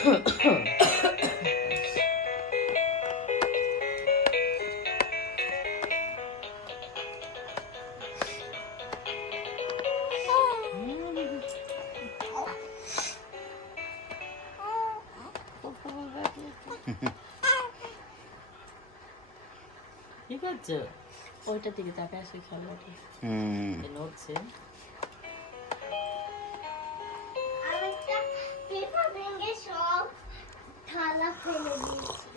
ঠিক আছে, ওইটার দিকে তাকে আসে খেলাটি নড়ছে। থালা ফেলে দিয়েছি,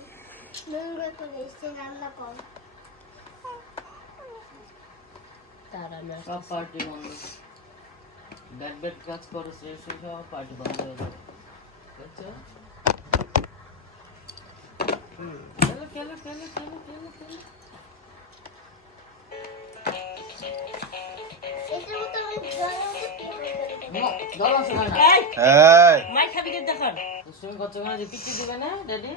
নোংরা করে এসে রান্না কর। তারা সব পার্টি বন্ধ, ব্যাট ব্যাট কাজ করে শেষ হয়ে সব পার্টি বন্ধ হয়ে যাবে। বুঝছো? খেলো খেলো খেলো খেলো খেলো খেলো। এটার মতো আমি দল আছে না? মাই খাবি কে দেখান। তুমি কত করে যে পিটি দিবে না ড্যাডি?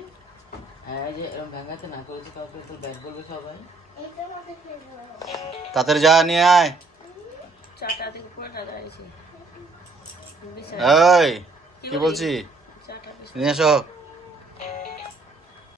হ্যাঁ, এই যে এরকম ভাঙাতে না করেছে কাউকে তো ব্যাট বলবে সবাই। এটার মধ্যে ফেলবো। তাড়াতাড়ি যা নিয়ে আয়। চাটা থেকে পুরোটা দাঁড়িয়েছে। এই কি বলছি? নিয়ে এসো।